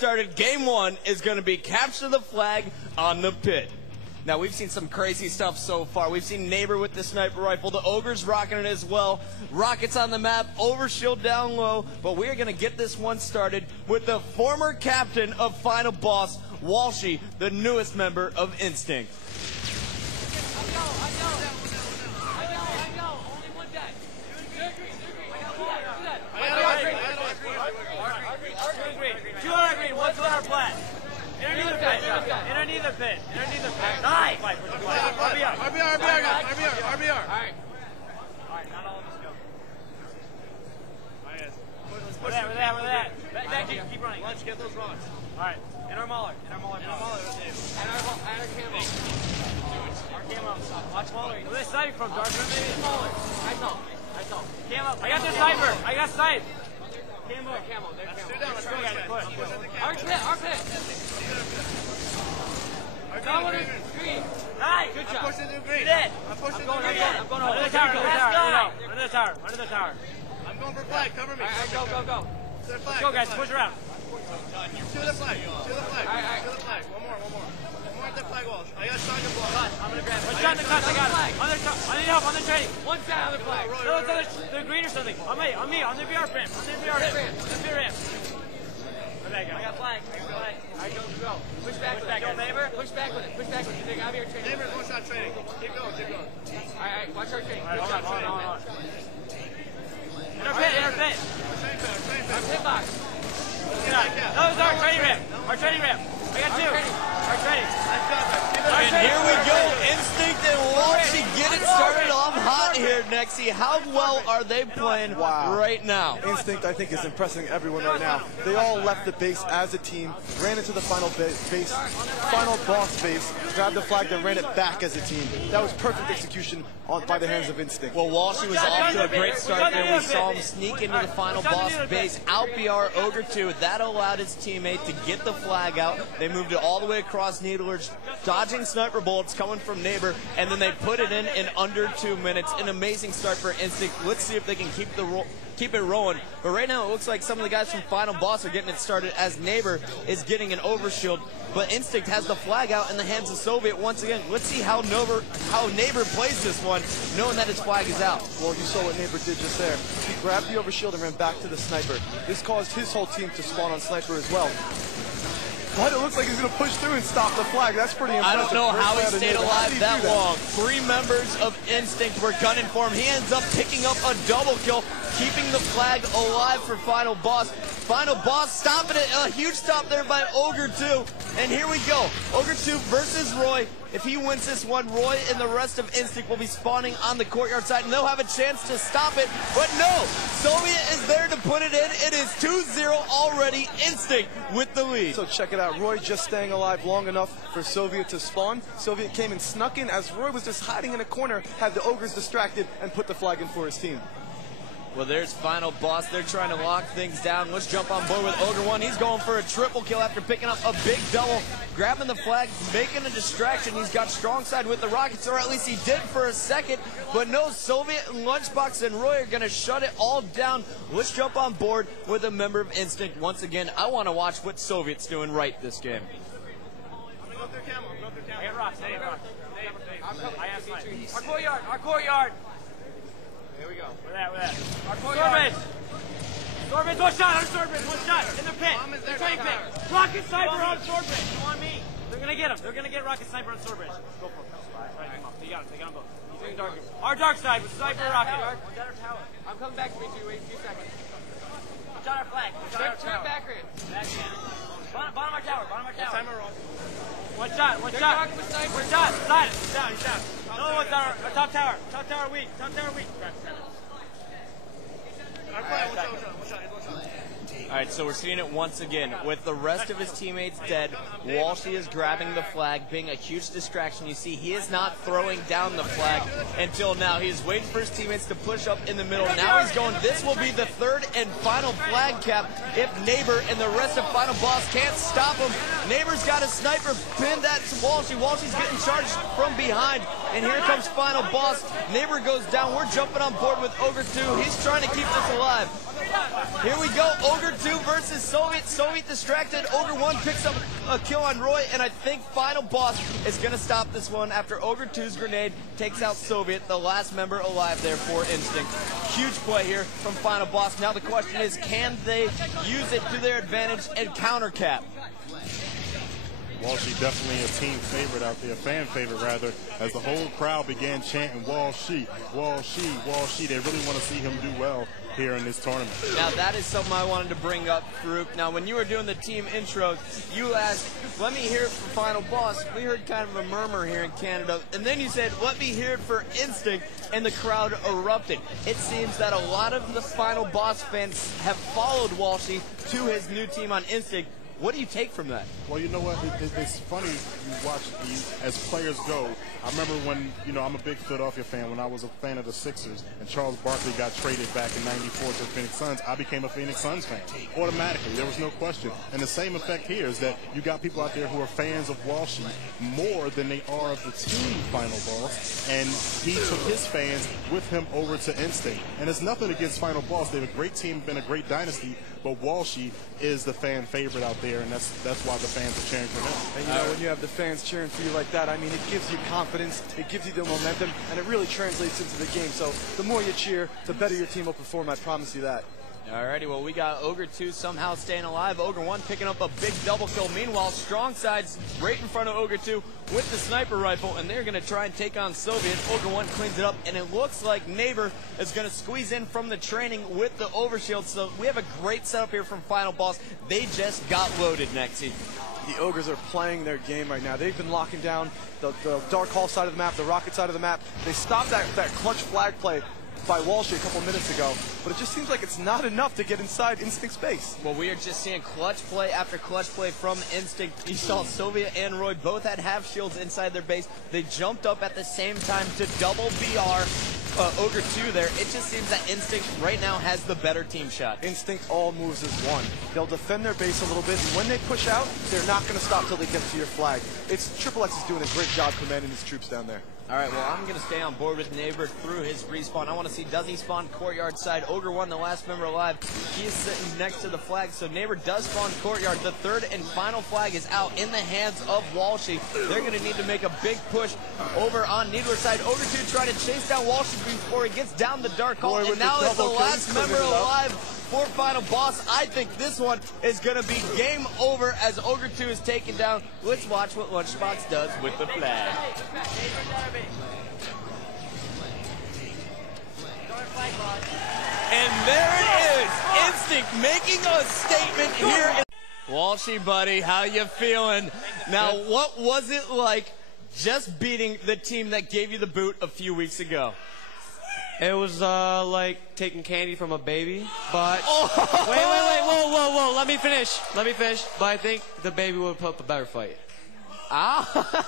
Started. Game one is going to be capture the flag on the pit. Now, we've seen some crazy stuff so far. We've seen Neighbor with the sniper rifle, the Ogre's rocking it as well, rockets on the map, Overshield down low, but we're going to get this one started with the former captain of Final Boss, Walshy, the newest member of Instinct. Underneath the pit. Nice! RBR. Alright, not all of us go. Alright, we're that. Keep running. Lunch, get those rocks. Alright, and our mauler. And our camo. Our camo. Watch mauler. Where they sniping from, Dark? Maybe it's mauler. I know. Camo. I got the sniper. I got snipe. Camo. Let's go, guys. Push. Our pit. Green. Nice, good job. I'm pushing through green. I'm going under the tower. Under the tower. I'm going for flag. Cover me. Go. Let's go, guys. Push around. To the flag. One more at the flag walls. I got shotgun block. I'm going to grab it. One shot in the cuts. I got it. I need help on the training. One shot on the flag. No, the green or something. On me. On the VR ramp. I got flag. Alright, go. Push back with it. Neighbor. Push back with it. You think I'll be your training? Neighbor's one shot training. Keep going. Alright, watch our training. Hold on. In our pit. Our pit box. That was our training ramp. I got two. Our training. And here we go. Instinct and Walshy get it started off hot here, Nexy. How well are they playing right now? Instinct, I think, is impressing everyone right now. They all left the base as a team, ran into the final boss base, grabbed the flag, then ran it back as a team. That was perfect execution by the hands of Instinct. Well, Walshy was off to a great start there. We saw him sneak into the final boss base, out BR Ogre 2. That allowed his teammate to get the flag out. They moved it all the way across Needler's, dodging sniper bullets coming from Neighbor, and then they put it in under 2 minutes. An amazing start for Instinct. Let's see if they can keep it rolling. But right now, it looks like some of the guys from Final Boss are getting it started as Neighbor is getting an Overshield. But Instinct has the flag out in the hands of Soviet once again. Let's see how Neighbor plays this one, knowing that his flag is out. Well, you saw what Neighbor did just there. He grabbed the Overshield and ran back to the sniper. This caused his whole team to spawn on sniper as well. But it looks like he's going to push through and stop the flag. That's pretty impressive. I don't know how he stayed alive that long. 3 members of Instinct were gunning for him. He ends up picking up a double kill, keeping the flag alive for Final Boss. Final Boss stopping it. A huge stop there by Ogre 2. And here we go. Ogre 2 versus Roy. If he wins this one, Roy and the rest of Instinct will be spawning on the courtyard side, and they'll have a chance to stop it. But no, Soviet is there to put it in. It is 2-0 already. Instinct with the lead. So check it out. Roy just staying alive long enough for Soviet to spawn. Soviet came and snuck in as Roy was just hiding in a corner, had the Ogres distracted, and put the flag in for his team. Well, there's Final Boss. They're trying to lock things down. Let's jump on board with Ogre 1. He's going for a triple kill after picking up a big double, grabbing the flag, making a distraction. He's got strong side with the rockets, or at least he did for a second. But no, Soviet and Lunchbox and Roy are going to shut it all down. Let's jump on board with a member of Instinct. Once again, I want to watch what Soviet's doing right this game. I'm going to go through camo. I got rocks. Dave. I have snipe. Our courtyard. Here we go. Where that? Our courtyard. Swordbridge, one shot. In the pit. The training pit. Rocket sniper on Swordbridge. You want me? They're going to get him. They're going to get rocket sniper on Swordbridge. Go for him. Right, they got him both. He's doing darker. Our dark side with sniper rocket. Watch out our tower. I'm coming back to me too. Wait a few seconds. Watch out our flag. Turn back in. Bottom our tower. Timer on. One shot. Slide it. He's down. No one's on our top tower. Top tower weak. All right, so we're seeing it once again. With the rest of his teammates dead, Walshy is grabbing the flag, being a huge distraction. You see, he is not throwing down the flag until now. He is waiting for his teammates to push up in the middle. Now he's going, this will be the third and final flag cap if Neighbor and the rest of Final Boss can't stop him. Neighbor's got a sniper, pinned that to Walshy. Walshy's getting charged from behind. and here comes Final Boss. Neighbor goes down. We're jumping on board with Ogre 2. He's trying to keep this alive. Here we go, Ogre 2 versus Soviet. Soviet distracted. Ogre 1 picks up a kill on Roy, and I think Final Boss is going to stop this one after Ogre 2's grenade takes out Soviet, the last member alive there for Instinct. Huge play here from Final Boss. Now the question is, can they use it to their advantage and counter cap? Walshy definitely a team favorite out there, fan favorite rather, as the whole crowd began chanting Walshy, Walshy, Walshy. They really want to see him do well here in this tournament. Now that is something I wanted to bring up, Farouk. Now when you were doing the team intro, you asked, let me hear it for Final Boss. We heard kind of a murmur here in Canada, and then you said, let me hear it for Instinct, and the crowd erupted. It seems that a lot of the Final Boss fans have followed Walshy to his new team on Instinct. What do you take from that? Well, you know what? It's funny you watch as players go. I remember when, I'm a big Philadelphia fan. When I was a fan of the Sixers and Charles Barkley got traded back in '94 to the Phoenix Suns, I became a Phoenix Suns fan automatically. There was no question. And the same effect here is that you got people out there who are fans of Walshy more than they are of the team Final Boss. And he took his fans with him over to Instinct. And it's nothing against Final Boss. They're a great team, been a great dynasty. But Walshy is the fan favorite out there, and that's why the fans are cheering for him. And when you have the fans cheering for you like that, I mean, it gives you confidence, it gives you the momentum, and it really translates into the game. So the more you cheer, the better your team will perform. I promise you that. Alrighty, well, we got Ogre 2 somehow staying alive. Ogre 1 picking up a big double kill. Meanwhile, Strong Side's right in front of Ogre 2 with the sniper rifle, and they're going to try and take on Soviet. Ogre 1 cleans it up, and it looks like Neighbor is going to squeeze in from the training with the overshield. So we have a great setup here from Final Boss. They just got loaded, Nexy. The Ogres are playing their game right now. They've been locking down the Dark Hall side of the map, the Rocket side of the map. They stopped that clutch flag play by Walshy a couple minutes ago, but it just seems like it's not enough to get inside Instinct space. Well, we are just seeing clutch play after clutch play from Instinct. You saw Soviet and Roy both had half shields inside their base. They jumped up at the same time to double BR Ogre 2 there. It just seems that Instinct right now has the better team shot. Instinct all moves as one. They'll defend their base a little bit, and when they push out, they're not going to stop till they get to your flag. Triple X is doing a great job commanding his troops down there. All right, well, I'm going to stay on board with Neighbor through his respawn. I want to see, does he spawn Courtyard side? Ogre 1, the last member alive. He is sitting next to the flag, so Neighbor does spawn Courtyard. The third and final flag is out in the hands of Walshy. They're going to need to make a big push over on Needler side. Ogre 2 trying to chase down Walshy before he gets down the Dark Hall, and now it's the last member alive for Final Boss. I think this one is going to be game over as Ogre 2 is taken down. Let's watch what Lunchbox does with the flag. And there it is, Instinct making a statement here. Walshy, buddy, how you feeling? Now, what was it like just beating the team that gave you the boot a few weeks ago? It was like taking candy from a baby, but wait, whoa, let me finish. But I think the baby would put up a better fight. Ah.